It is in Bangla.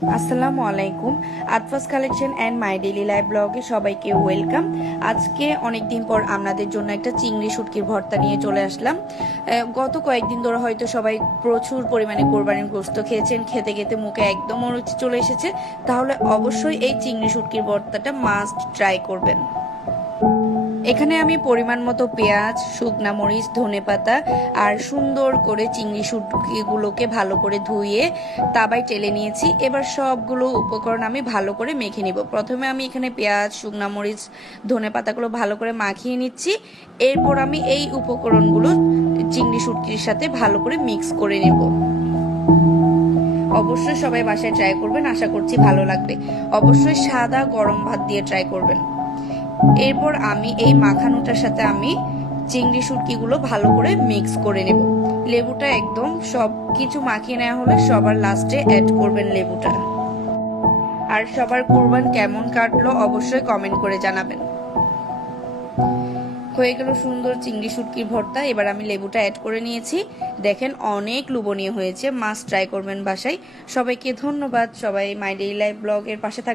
আসসালামু আলাইকুম। আতফাস collection and my daily life ব্লগে সবাইকে ওয়েলকাম। আজকে অনেকদিন পর আপনাদের জন্য একটা চিংড়ি শুটকির ভর্তা নিয়ে চলে আসলাম। গত কয়েকদিন ধরে হয়তো সবাই প্রচুর পরিমাণে কোরবানির গোশত খেয়েছেন, খেতে খেতে মুখে একদম অরুচি চলে এসেছে। তাহলে অবশ্যই এই চিংড়ি শুটকির ভর্তাটা মাস্ট ট্রাই করবেন। এখানে আমি পরিমাণ মতো পেঁয়াজ, শুকনা মরিচ, ধনেপাতা আর সুন্দর করে চিংড়ি শুটকিগুলোকে ভালো করে ধুয়ে তাবায় টেলে নিয়েছি। এবার সবগুলো উপকরণ আমি ভালো করে মেখে নিব। প্রথমে আমি এখানে পেঁয়াজ, শুকনা মরিচ, ধনেপাতাগুলো ভালো করে মাখিয়ে নিচ্ছি। এরপর আমি এই উপকরণগুলো চিংড়ি শুটকির সাথে ভালো করে মিক্স করে নেব। অবশ্যই সবাই বাসায় ট্রাই করবেন, আশা করছি ভালো লাগবে। অবশ্যই সাদা গরম ভাত দিয়ে ট্রাই করবেন। এরপর আমি এই মাখানোটার সাথে আমি চিংড়ি শুটকিগুলো ভালো করে মিক্স করে নেব। লেবুটা একদম সব কিছু মাখিয়ে নেওয়া হলে সবার লাস্টে অ্যাড করবেন লেবুটা। আর সবার কুরবান কেমন কাটলো অবশ্যই কমেন্ট করে জানাবেন। হয়ে গেল সুন্দর চিংড়ি শুটকির ভর্তা। এবার আমি লেবুটা অ্যাড করে নিয়েছি। দেখেন অনেক লোভনীয় হয়েছে, মাস্ট ট্রাই করবেন বাসায়। সবাইকে ধন্যবাদ। সবাই মাই ডেইলি লাইফ ব্লগের পাশে থাকবেন।